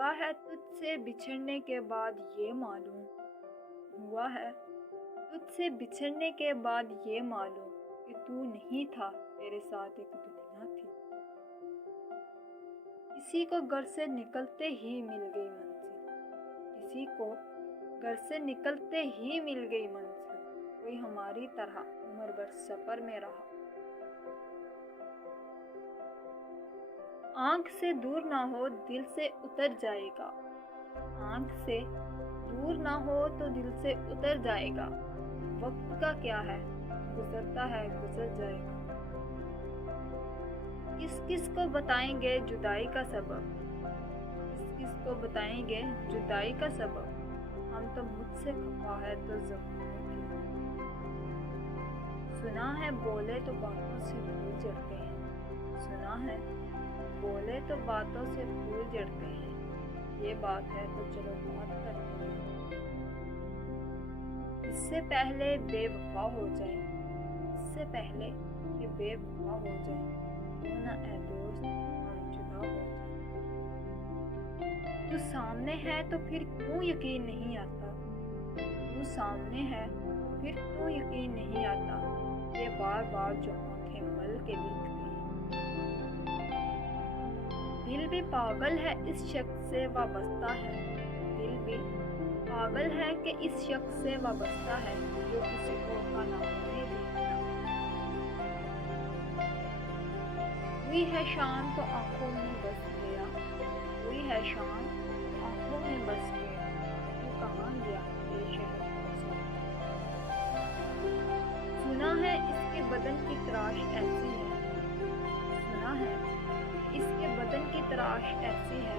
ہوا ہے تجھ سے بچھڑنے کے بعد یہ معلوم، ہوا ہے تجھ سے بچھڑنے کے بعد یہ معلوم کہ تو نہیں تھا، تیرے ساتھ ایک دنیا تھی۔ کسی کو گھر سے نکلتے ہی مل گئی منزل، کسی کو گھر سے نکلتے ہی مل گئی منزل، کوئی ہماری طرح عمر بھر سفر میں رہا۔ آنکھ سے دور نہ ہو دل سے اتر جائے گا، آنکھ سے دور نہ ہو تو دل سے اتر جائے گا، وقت کا کیا ہے گزرتا ہے گزر جائے گا۔ کس کس کو بتائیں گے جدائی کا سبب، کس کس کو بتائیں گے جدائی کا سبب، ہم تو مجھ سے خفا ہے تو زمانے کی۔ سنا ہے بولے تو باتوں سے پھول جڑتے ہیں، سنا ہے بولے تو باتوں سے پھول جڑتے ہیں، یہ بات ہے تو چلو بات کرتے ہیں۔ اس سے پہلے بے وفا ہو جائیں، اس سے پہلے کہ بے وفا ہو جائیں، کیوں نہ اے دوست ہم جدا ہو جائیں۔ تو سامنے ہے تو پھر کیوں یقین نہیں آتا، تو سامنے ہے تو پھر کیوں یقین نہیں آتا، یہ بار بار جو آنکھیں مل کے دیکھتے ہیں۔ دل بھی پاگل ہے اس شخص سے وابستہ ہے، دل بھی پاگل ہے کہ اس شخص سے وابستہ ہے، جو کسی اور کا نہ ہونے دیتا۔ ہوئی ہے شام تو آنکھوں میں بس گیا، ہوئی ہے شام تو آنکھوں میں بس گیا، تو کہاں گیا یہ شہر کوسا۔ سنا ہے اس کے بدن کی تراش ایسی ہے، سنا ہے اس کے بدن کی تراش ایسی ہے،